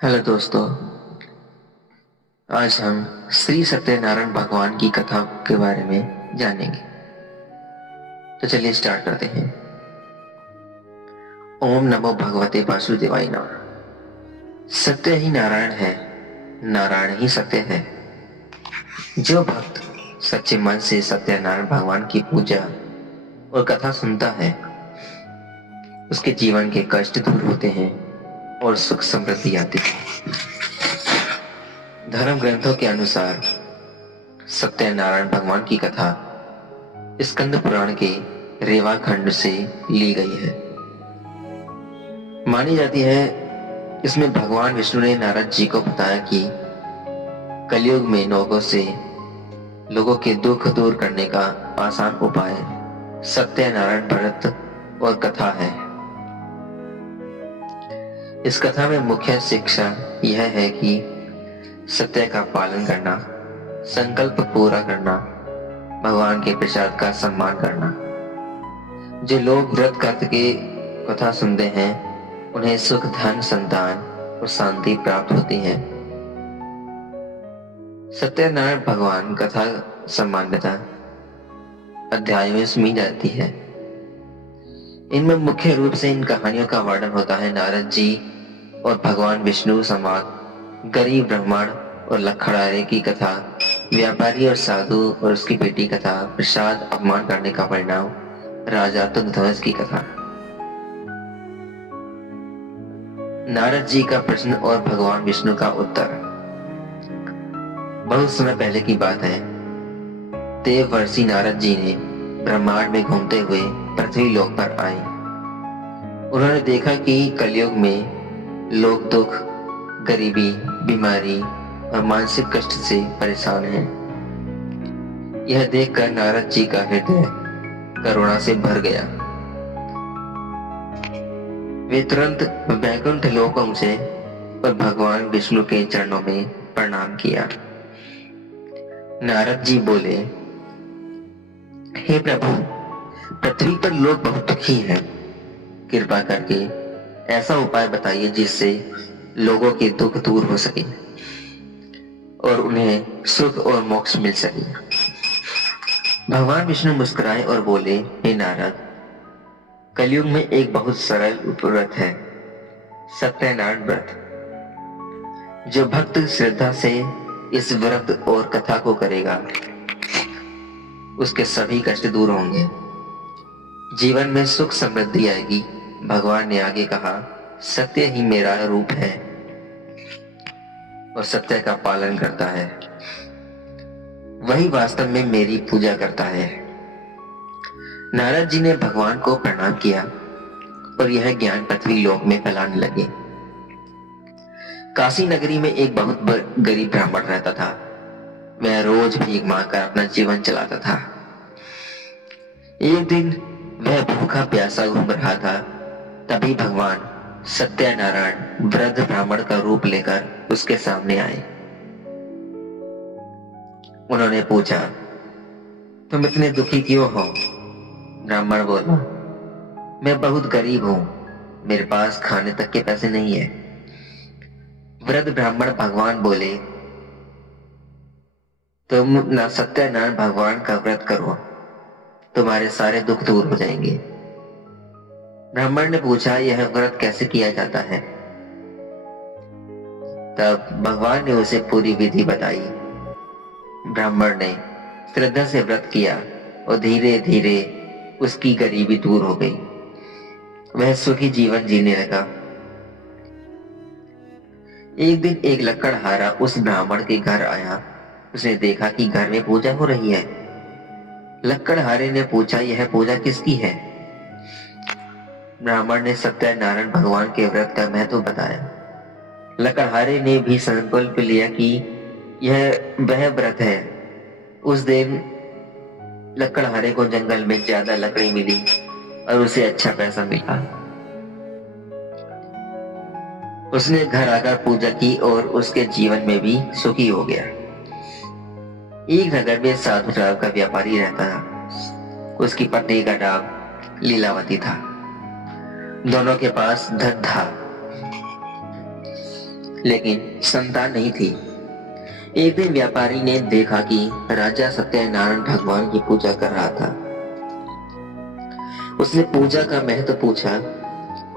Hello दोस्तों। आज हम श्री सत्यनारायण भगवान की कथा के बारे में जानेंगे। तो चलिए स्टार्ट करते हैं। ओम नमो भगवते वासुदेवाय नमः। सत्य ही नारायण है, नारायण ही सत्य है। जो भक्त सच्चे मन से सत्यनारायण भगवान की पूजा और कथा सुनता है, उसके जीवन के कष्ट दूर होते हैं और सुख समृद्धि आती है। धर्म ग्रंथों के अनुसार सत्यनारायण भगवान की कथा स्कंद पुराण के रेवा खंड से ली गई है। मानी जाती है इसमें भगवान विष्णु ने नारद जी को बताया कि कलयुग में लोगों के दुख दूर करने का आसान उपाय सत्यनारायण व्रत और कथा है। इस कथा में मुख्य शिक्षा यह है कि सत्य का पालन करना, संकल्प पूरा करना, भगवान के प्रसाद का सम्मान करना। जो लोग व्रत करके कथा सुनते हैं, उन्हें सुख, धन, संतान और शांति प्राप्त होती है। सत्यनारायण भगवान कथा सामान्यतः अध्यायों में सुनी जाती है। इनमें मुख्य रूप से इन कहानियों का वर्णन होता है नारद जी और भगवान विष्णु संवाद, गरीब ब्राह्मण और लखड़ारे की कथा, व्यापारी और साधु और उसकी बेटी कथा, प्रसाद अपमान करने का परिणाम, राजा तुंगध्वज की कथा। नारद जी का प्रश्न और भगवान विष्णु का उत्तर। बहुत समय पहले की बात है। देववर्षि नारद जी ने ब्रह्मांड में घूमते हुए पृथ्वी लोक पर आए। उन्होंने देखा कि कलयुग में लोग दुख, गरीबी, बीमारी और मानसिक कष्ट से परेशान हैं। यह देखकर नारद जी का हृदय करुणा से भर गया। वे तुरंत वैकुंठ लोक पहुंचे और भगवान विष्णु के चरणों में प्रणाम किया। नारद जी बोले, हे प्रभु, पृथ्वी पर लोग बहुत दुखी हैं। कृपा करके ऐसा उपाय बताइए जिससे लोगों के दुख दूर हो सके और उन्हें सुख और मोक्ष मिल सके। भगवान विष्णु मुस्कुराए और बोले, हे नारद, कलयुग में एक बहुत सरल व्रत है, सत्यनारायण व्रत। जो भक्त श्रद्धा से इस व्रत और कथा को करेगा, उसके सभी कष्ट दूर होंगे, जीवन में सुख समृद्धि आएगी। भगवान ने आगे कहा, सत्य ही मेरा रूप है और सत्य का पालन करता है, वही वास्तव में मेरी पूजा करता है। नारद जी ने भगवान को प्रणाम किया और यह ज्ञान पृथ्वी लोक में फैलाने लगे। काशी नगरी में एक बहुत गरीब ब्राह्मण रहता था। वह रोज भीख मांगकर अपना जीवन चलाता था। एक दिन वह भूखा प्यासा घूम रहा था। तभी भगवान सत्यनारायण वृद्ध ब्राह्मण का रूप लेकर उसके सामने आए। उन्होंने पूछा, तुम इतने दुखी क्यों हो? ब्राह्मण बोला, मैं बहुत गरीब हूं, मेरे पास खाने तक के पैसे नहीं है। वृद्ध ब्राह्मण भगवान बोले, तुम ना सत्यनारायण भगवान का व्रत करो, तुम्हारे सारे दुख दूर हो जाएंगे। ब्राह्मण ने पूछा, यह व्रत कैसे किया जाता है? तब भगवान ने उसे पूरी विधि बताई। ब्राह्मण ने श्रद्धा से व्रत किया और धीरे धीरे उसकी गरीबी दूर हो गई। वह सुखी जीवन जीने लगा। एक दिन एक लकड़हारा उस ब्राह्मण के घर आया। उसने देखा कि घर में पूजा हो रही है। लकड़हारे ने पूछा, यह पूजा किसकी है? ब्राह्मण ने सत्यनारायण भगवान के व्रत का महत्व बताया। लकड़हारे ने भी संकल्प लिया कि यह वह व्रत है। उस दिन लकड़हारे को जंगल में ज्यादा लकड़ी मिली और उसे अच्छा पैसा मिला। उसने घर आकर पूजा की और उसके जीवन में भी सुखी हो गया। एक नगर में साधु राव का व्यापारी रहता था। उसकी पत्नी का नाम लीलावती था। दोनों के पास धन था। लेकिन संतान नहीं थी। एक दिन व्यापारी ने देखा कि राजा सत्यनारायण भगवान की पूजा कर रहा था। उसने पूजा का महत्व पूछा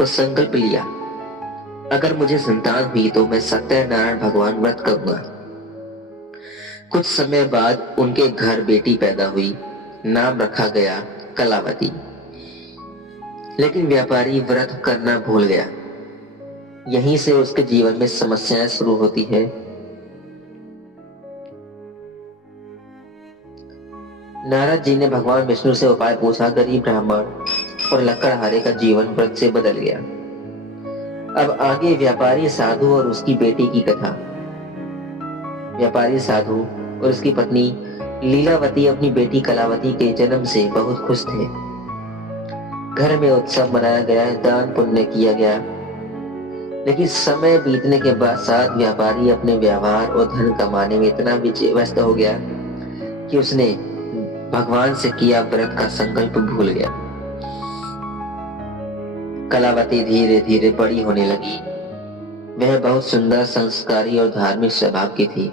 और संकल्प लिया, अगर मुझे संतान हुई तो मैं सत्यनारायण भगवान व्रत करूंगा। कुछ समय बाद उनके घर बेटी पैदा हुई। नाम रखा गया कलावती। लेकिन व्यापारी व्रत करना भूल गया। यहीं से उसके जीवन में समस्याएं शुरू होती है। नारद जी ने भगवान विष्णु से उपाय पूछा। गरीब ब्राह्मण और लकड़हारे का जीवन व्रत से बदल गया। अब आगे व्यापारी साधु और उसकी बेटी की कथा। व्यापारी साधु और उसकी पत्नी लीलावती अपनी बेटी कलावती के जन्म से बहुत खुश थे। घर में उत्सव मनाया गया, दान पुण्य किया गया। लेकिन समय बीतने के बाद साथ व्यापारी अपने व्यवहार और धन कमाने में इतना व्यस्त हो गया कि उसने भगवान से किया व्रत का संकल्प भूल गया। कलावती धीरे धीरे बड़ी होने लगी। वह बहुत सुंदर, संस्कारी और धार्मिक स्वभाव की थी।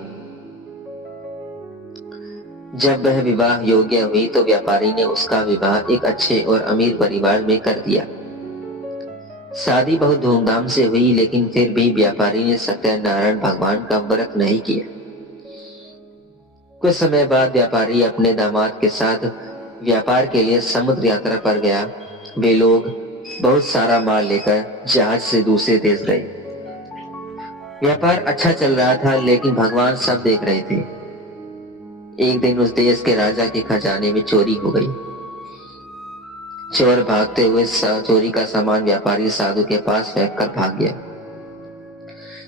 जब वह विवाह योग्य हुई तो व्यापारी ने उसका विवाह एक अच्छे और अमीर परिवार में कर दिया। शादी बहुत धूमधाम से हुई, लेकिन फिर भी व्यापारी ने सत्यनारायण भगवान का व्रत नहीं किया। कुछ समय बाद व्यापारी अपने दामाद के साथ व्यापार के लिए समुद्र यात्रा पर गया। वे लोग बहुत सारा माल लेकर जहाज से दूसरे देश गए। व्यापार अच्छा चल रहा था, लेकिन भगवान सब देख रहे थे। एक दिन उस देश के राजा के खजाने में चोरी हो गई। चोर भागते हुए चोरी का सामान व्यापारी साधु के पास फेंक कर भाग गया।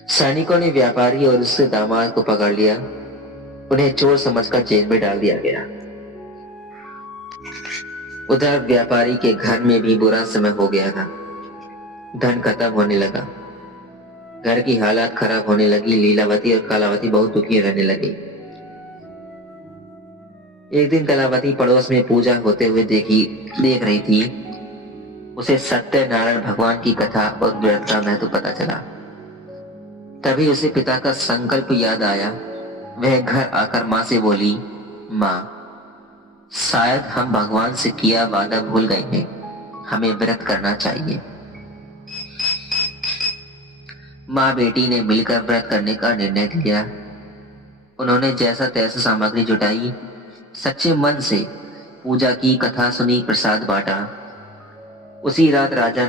सैनिकों ने व्यापारी और उसके दामाद को पकड़ लिया। उन्हें चोर समझकर जेल में डाल दिया गया। उधर व्यापारी के घर में भी बुरा समय हो गया था। धन खत्म होने लगा। घर की हालत खराब होने लगी। लीलावती और कलावती बहुत दुखी रहने लगी। एक दिन कलावती पड़ोस में पूजा होते हुए देख रही थी। उसे सत्यनारायण भगवान की कथा और व्रत का महत्व पता चला। तभी उसे पिता का संकल्प याद आया। वह घर आकर माँ से बोली, माँ, शायद हम भगवान से किया वादा भूल गए हैं। हमें व्रत करना चाहिए। माँ बेटी ने मिलकर व्रत करने का निर्णय लिया। उन्होंने जैसा तैसा सामग्री जुटाई, सच्चे मन से पूजा की, कथा सुनी, प्रसाद बांटा। उसी रात राजा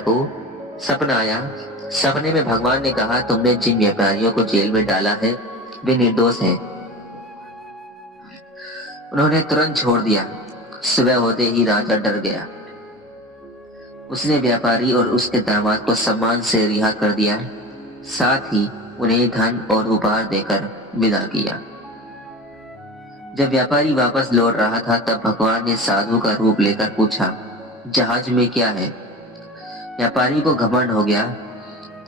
को सपना आया। सपने में भगवान ने कहा, तुमने जिन व्यापारियों को जेल में डाला है वे निर्दोष हैं। उन्होंने तुरंत छोड़ दिया। सुबह होते ही राजा डर गया। उसने व्यापारी और उसके दामाद को सम्मान से रिहा कर दिया। साथ ही उन्हें धन और उपहार देकर विदा किया। जब व्यापारी वापस लौट रहा था तब भगवान ने साधु का रूप लेकर पूछा, जहाज में क्या है? व्यापारी को घमंड हो गया।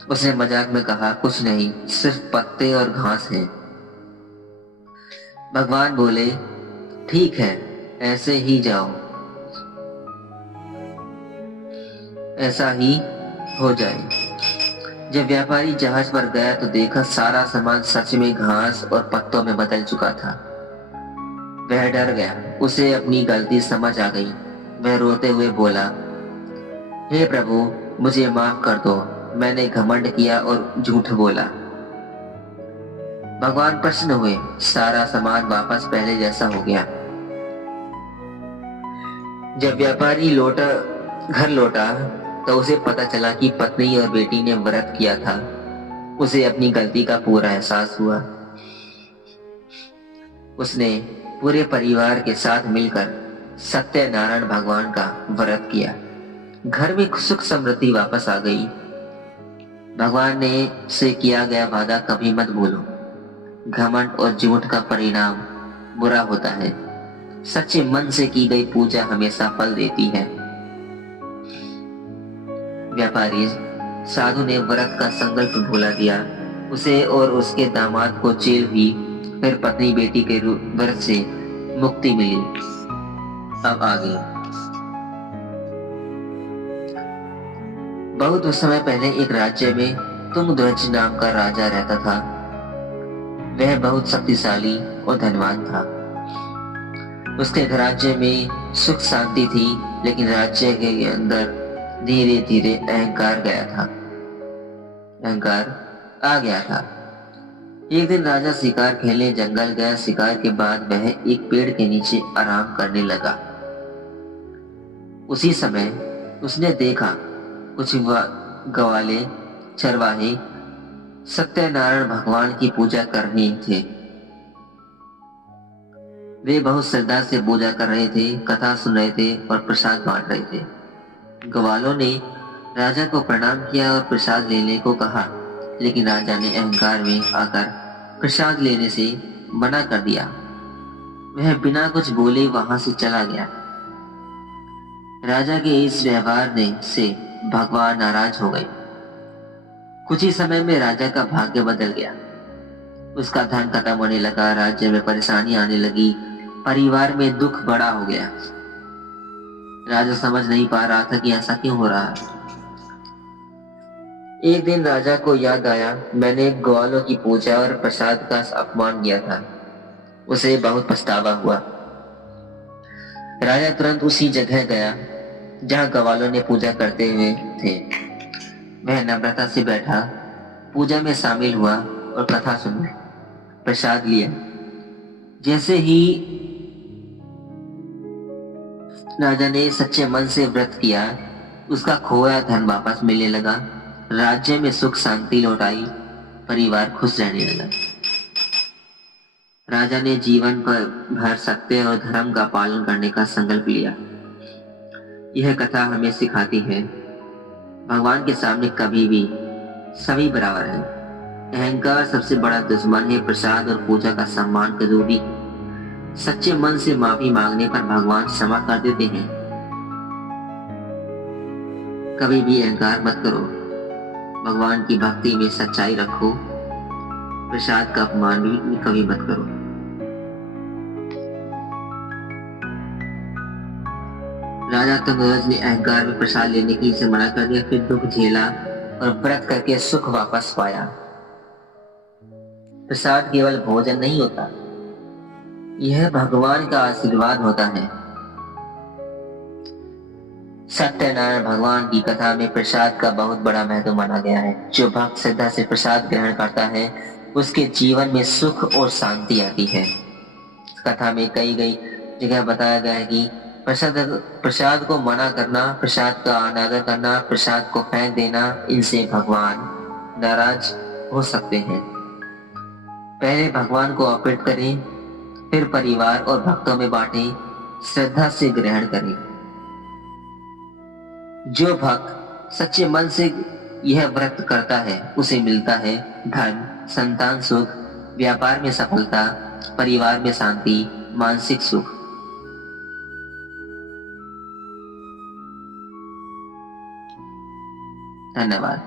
उसने मजाक में कहा, कुछ नहीं, सिर्फ पत्ते और घास है। भगवान बोले, ठीक है, ऐसे ही जाओ, ऐसा ही हो जाए। जब व्यापारी जहाज पर गया तो देखा सारा सामान सच में घास और पत्तों में बदल चुका था। वह डर गया। उसे अपनी गलती समझ आ गई। वह रोते हुए बोला, हे प्रभु, मुझे माफ कर दो, मैंने घमंड किया और झूठ बोला। भगवान प्रसन्न हुए। सारा सामान वापस पहले जैसा हो गया। जब व्यापारी घर लौटा तो उसे पता चला कि पत्नी और बेटी ने व्रत किया था। उसे अपनी गलती का पूरा एहसास हुआ। उसने पूरे परिवार के साथ मिलकर सत्यनारायण भगवान का व्रत किया। घर में सुख समृद्धि वापस आ गई। भगवान ने से किया गया वादा कभी मत भूलो। घमंड और झूठ का परिणाम बुरा होता है। सच्चे मन से की गई पूजा हमेशा फल देती है। व्यापारी साधु ने व्रत का संकल्प भुला दिया। उसे और उसके दामाद को जेल हुई। फिर पत्नी बेटी के व्रत से मुक्ति मिली। अब आगे। बहुत समय पहले एक राज्य में तुंगध्वज नाम का राजा रहता था। वह बहुत शक्तिशाली और धनवान था। उसके राज्य में सुख शांति थी, लेकिन राज्य के अंदर धीरे धीरे अहंकार आ गया था। एक दिन राजा शिकार खेलने जंगल गया। शिकार के बाद वह एक पेड़ के नीचे आराम करने लगा। उसी समय उसने देखा कुछ ग्वाले चरवाहे सत्यनारायण भगवान की पूजा कर रहे थे। वे बहुत श्रद्धा से पूजा कर रहे थे, कथा सुन रहे थे और प्रसाद बांट रहे थे। ग्वालों ने राजा को प्रणाम किया और प्रसाद लेने को कहा, लेकिन राजा ने अहंकार में आकर प्रसाद लेने से मना कर दिया। वह बिना कुछ बोले वहां से चला गया। राजा के इस व्यवहार से भगवान नाराज हो गए। कुछ ही समय में राजा का भाग्य बदल गया। उसका धन खत्म होने लगा, राज्य में परेशानी आने लगी, परिवार में दुख बड़ा हो गया। राजा समझ नहीं पा रहा था कि ऐसा क्यों हो रहा है। एक दिन राजा को याद आया, मैंने ग्वालों की पूजा और प्रसाद का अपमान किया था। उसे बहुत पछतावा हुआ। राजा तुरंत उसी जगह गया जहां ग्वालों ने पूजा करते हुए थे। वह नम्रता से बैठा, पूजा में शामिल हुआ और कथा सुनी, प्रसाद लिया। जैसे ही राजा ने सच्चे मन से व्रत किया, उसका खोया धन वापस मिलने लगा। राज्य में सुख शांति लौट आई, परिवार खुश रहने लगा। राजा ने जीवन भर सत्य और धर्म का पालन करने का संकल्प लिया। यह कथा हमें सिखाती है, भगवान के सामने कभी भी सभी बराबर हैं। अहंकार सबसे बड़ा दुश्मन है। प्रसाद और पूजा का सम्मान करो भी। सच्चे मन से माफी मांगने पर भगवान क्षमा कर देते हैं। कभी भी अहंकार मत करो। भगवान की भक्ति में सच्चाई रखो। प्रसाद का अपमान भी कभी मत करो। राजा तुंगध्वज ने अहंकार में प्रसाद लेने की से मना कर दिया, फिर दुख झेला और व्रत करके सुख वापस पाया। प्रसाद केवल भोजन नहीं होता, यह भगवान का आशीर्वाद होता है। सत्यनारायण भगवान की कथा में प्रसाद का बहुत बड़ा महत्व माना गया है। जो भक्त श्रद्धा से प्रसाद ग्रहण करता है, उसके जीवन में सुख और शांति आती है। कथा में कई जगह बताया गया है कि प्रसाद को मना करना, प्रसाद का अनादर करना, प्रसाद को फेंक देना, इनसे भगवान नाराज हो सकते हैं। पहले भगवान को अर्पित करें, फिर परिवार और भक्तों में बांटें, श्रद्धा से ग्रहण करें। जो भक्त सच्चे मन से यह व्रत करता है, उसे मिलता है धन, संतान सुख, व्यापार में सफलता, परिवार में शांति, मानसिक सुख। धन्यवाद।